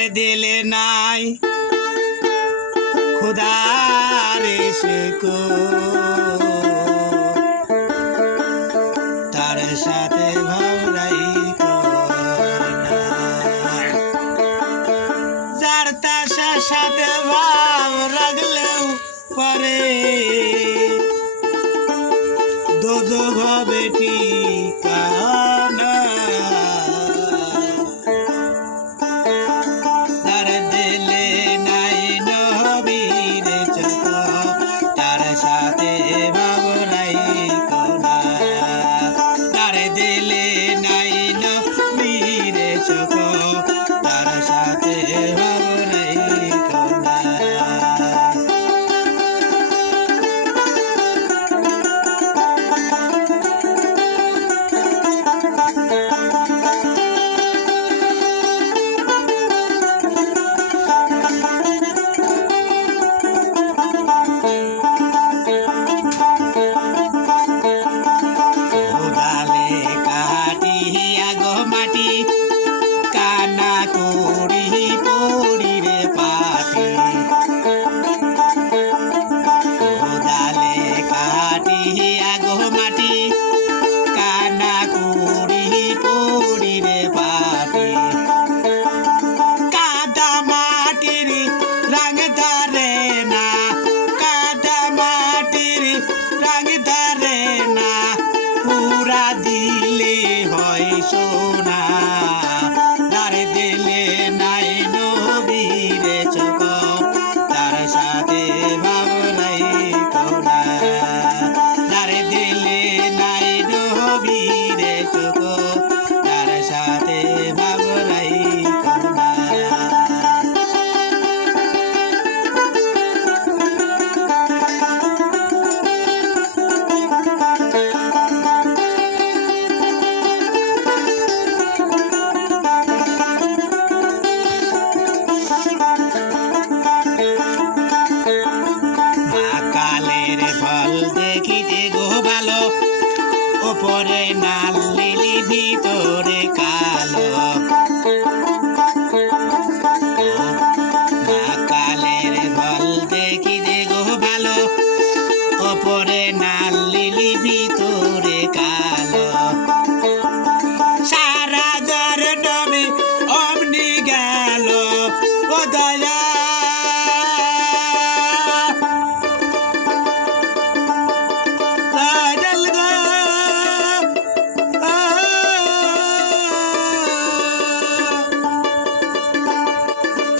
তার দিলে নাই খুদার শেকো তার সাথে ভাবরাই যার তার সাথে ভাব রাখলেও পারে দোজখ হবে ঠিকানা তার দিলে নাই নবীর চোখ তার সাথে ভাবরাই কোনা তার দিলে নাই নবীর চোখ তার সাথে ভাবরাই কোনা কানা করি পড়ি রে পাটি কোদালে কাটি আগো মাটি কানা করি পড়ি রে পাটি কাদা মাটির রঙ ধরে না কাদা মাটির রঙ ধরে না পুরা দিলে হয় সোনা তার দিলে নাই নবীর চোখ তার সাথে ভাবরাই কোনা তার দিলে নাই নবীর চোখ তার সাথে ভাবরাই কোনা দেখিতে গো ভালো ওপরে নাল লিলি ভিতরে কালো কালের ফল দেখিতে গো ভালো ওপরে নাল লিলি ভিতরে কালো সারা জ্বর নবী অমনি গেল ও দয়া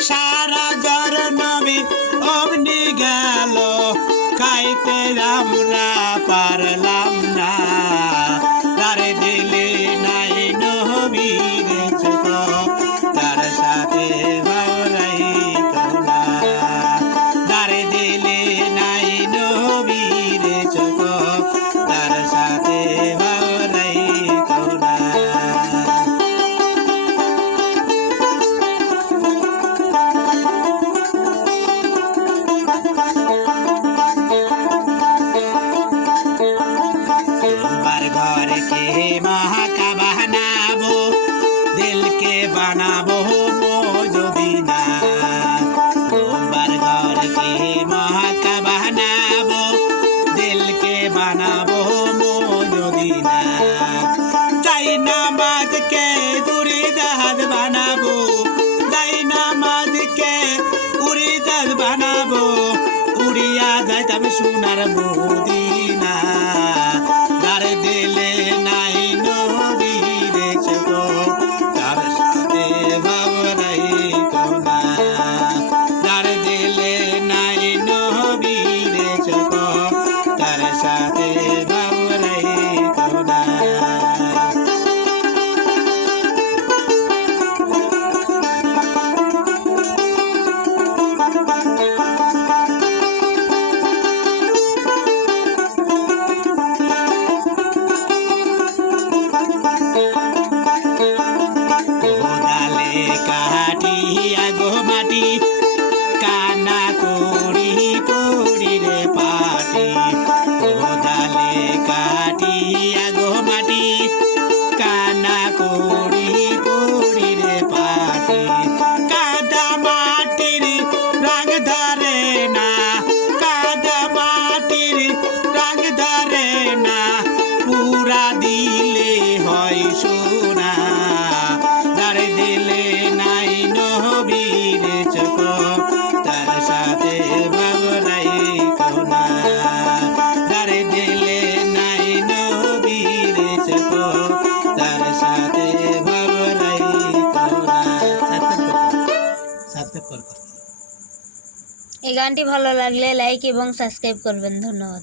সারা জ্বর নবী অমনি গেল খাইতে আমরা পারলাম না তার দিলে নাই নবীর চোখ তার সাথে ভাবরাই কোনা তার দিলে নাই নবীর চোখ তার সাথে ভাবরাই কোনা घर के महाका बनाबो दिल के बनाबो मोजदीना घर के महाका बनाबो दिल के बनाबो मोजदीना जाई नामाज के जुड़ी जहाज बनाबो जाई नामाज के उड़ी जहाज बनाबो उड़िया जाए तब सोनार मोदीना তার দিলে নাই নবীর চোখ তার সাথে ভাবরাই কোনা তার দিলে নাই নবীর চোখ তার সাথে ভাবরাই কোনা পরে কথা হবে। এই গানটি ভালো লাগলে লাইক এবং সাবস্ক্রাইব করবেন। ধন্যবাদ।